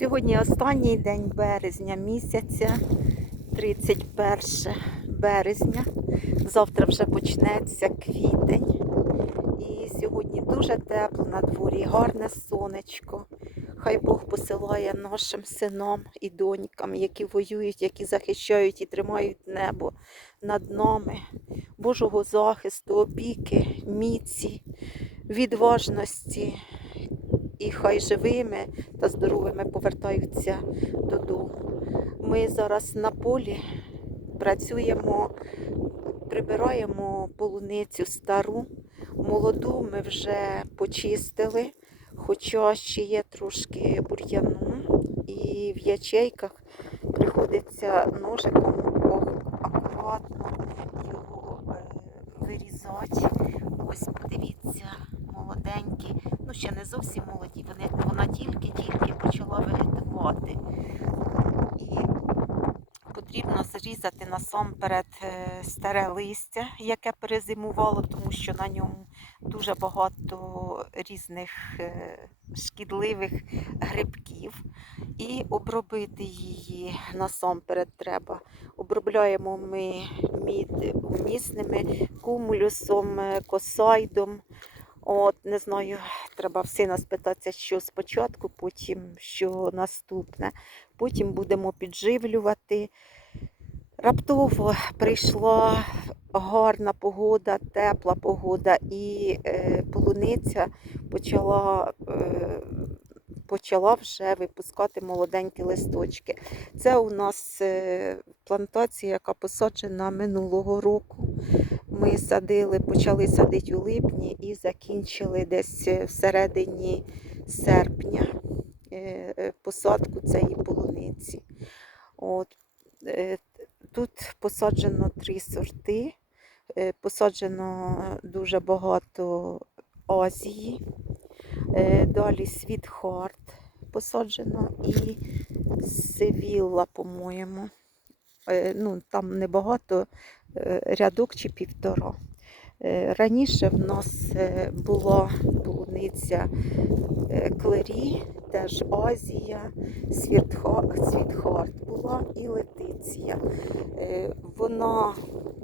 Сьогодні останній день березня місяця, 31 березня. Завтра вже почнеться квітень. І сьогодні дуже тепло на дворі, гарне сонечко. Хай Бог посилає нашим синам і донькам, які воюють, які захищають і тримають небо над нами, Божого захисту, опіки, міці, відважності. І хай живими та здоровими повертаються додому. Ми зараз на полі працюємо, прибираємо полуницю стару, молоду ми вже почистили, хоча ще є трошки бур'яну, і в ячейках приходиться ножиком акуратно його е, вирізати. Ось подивіться, молоденькі, ну ще не зовсім молоді, вони, вона тільки-тільки почала вегетувати. І потрібно зрізати насамперед е, старе листя, яке перезимувало, тому що на ньому дуже багато різних е, шкідливих грибків. І обробити її насамперед треба. Обробляємо ми мід умісними кумулюсом, е, косайдом. От, не знаю, треба в сина спитатися, що спочатку, потім що наступне. Потім будемо підживлювати. Раптово прийшла гарна погода, тепла погода, і е, полуниця почала, е, почала вже випускати молоденькі листочки. Це у нас е, плантація, яка посаджена минулого року. Ми садили, почали садити у липні і закінчили десь всередині серпня е, е, посадку цієї полуниці. От, е, тут посаджено три сорти, е, посаджено дуже багато Азії, е, далі Світхарт посаджено і Севілла, по-моєму. Е, Ну, там небагато, е, рядок чи півтора. Раніше в нас була полуниця Клері, теж Азія, Світхарт була і Летиція. Вона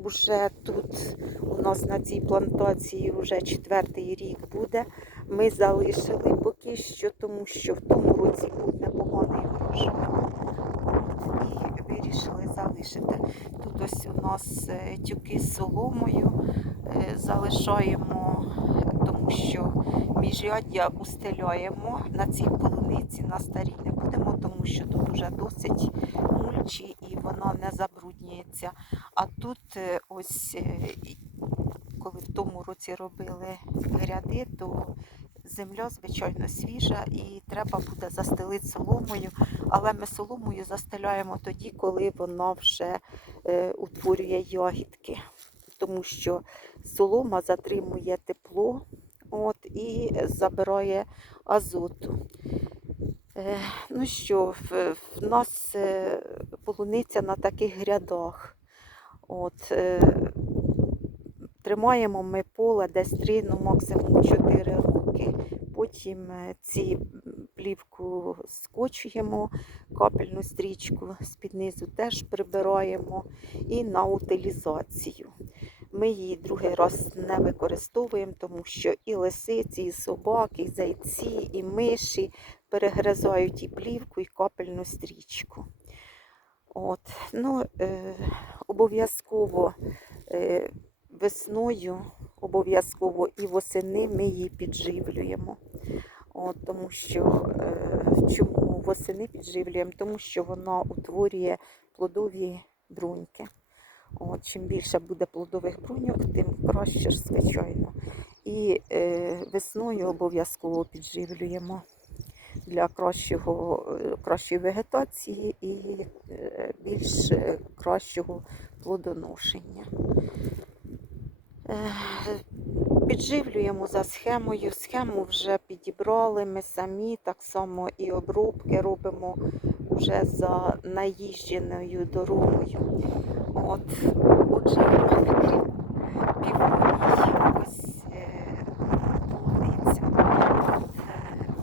вже тут у нас на цій плантації вже четвертий рік буде. Ми залишили поки що, тому що в тому році був непоганий врожай. І вирішили залишити. Тут ось у нас е, тюки з соломою е, залишаємо, тому що міжряддя устеляємо на цій полуниці, на старій не будемо, тому що тут уже досить мульчі і вона не забруднюється. А тут е, ось, коли в тому році робили гряди, то земля, звичайно, свіжа і треба буде застелити соломою. Але ми соломою застеляємо тоді, коли вона вже е, утворює ягідки. Тому що солома затримує тепло от, і забирає азоту. Е, ну що, в, в нас е, полуниця на таких грядах. От, е, тримаємо ми поле десь 3, ну максимум 4 роки. Потім е, ці плівку скочуємо, капельну стрічку з-під низу теж прибираємо і на утилізацію. Ми її другий раз не використовуємо, тому що і лисиці, і собаки, і зайці, і миші перегризають і плівку, і капельну стрічку. От. Ну, е, обов'язково е, весною, обов'язково і восени ми її підживлюємо. От, тому що е, чому восени підживлюємо? Тому що вона утворює плодові бруньки. От, чим більше буде плодових бруньок, тим краще звичайно. І е, весною обов'язково підживлюємо для кращого, е, кращої вегетації і е, більш е, кращого плодоношення. Е, Підживлюємо за схемою. Схему вже підібрали ми самі, так само і обробки робимо вже за наїждженою дорогою. От, отже, крім півоній, ось е, полуниця. Е,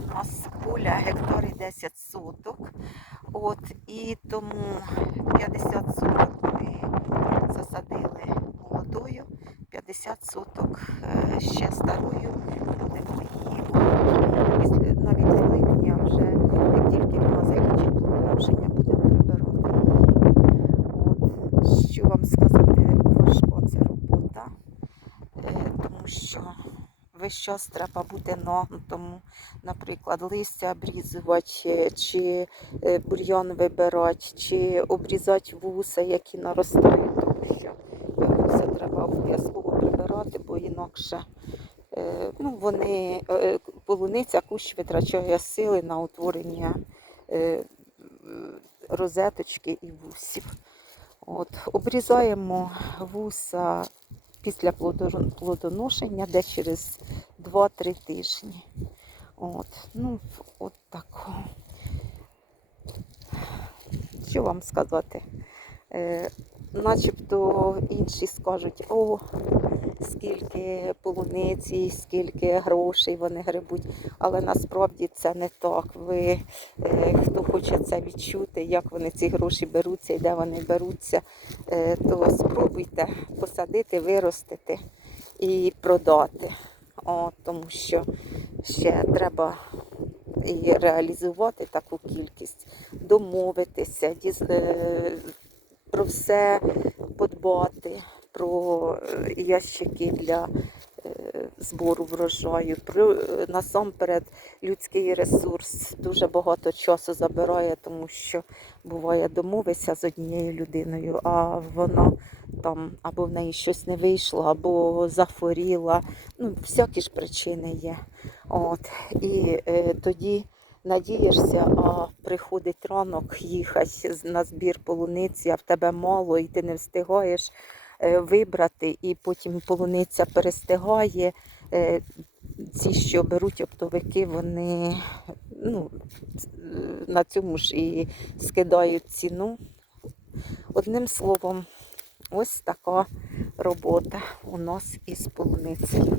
у нас поля гектар і 10 соток. От, і тому 50 соток ми засадили молодою, 50 соток е, ще старою. Будемо її навіть не вливні, вже як тільки вона закінчить плодоношення, будемо прибирати її. От, що вам сказати, важка це робота, е, тому що весь час треба бути нагнутому, наприклад, листя обрізувати, чи е, бур'ян вибирати, чи обрізати вуса, які наростають, тому що е, вуса треба обов'язково прибирати, бо інакше е, ну, вони, е, полуниця кущ витрачає сили на утворення е, е, розеточки і вусів. От, обрізаємо вуса після плодоношення десь через 2-3 тижні. От, ну, от так. Що вам сказати? Начебто інші скажуть, о, скільки полуниці, скільки грошей вони грибуть. Але насправді це не так. Ви, е, хто хоче це відчути, як вони ці гроші беруться і де вони беруться, е, то спробуйте посадити, виростити і продати. О, тому що ще треба і реалізувати таку кількість, домовитися, е, про все подбати, про е, ящики для е, збору врожаю, про е, насамперед людський ресурс дуже багато часу забирає, тому що буває домовишся з однією людиною, а вона там або в неї щось не вийшло, або захворіла. Ну, всякі ж причини є. От. І е, тоді надієшся, а приходить ранок їхати на збір полуниці, а в тебе мало, і ти не встигаєш е, вибрати, і потім полуниця перестигає. Е, Ці, що беруть оптовики, вони ну, на цьому ж і скидають ціну. Одним словом, ось така робота у нас із полуницею.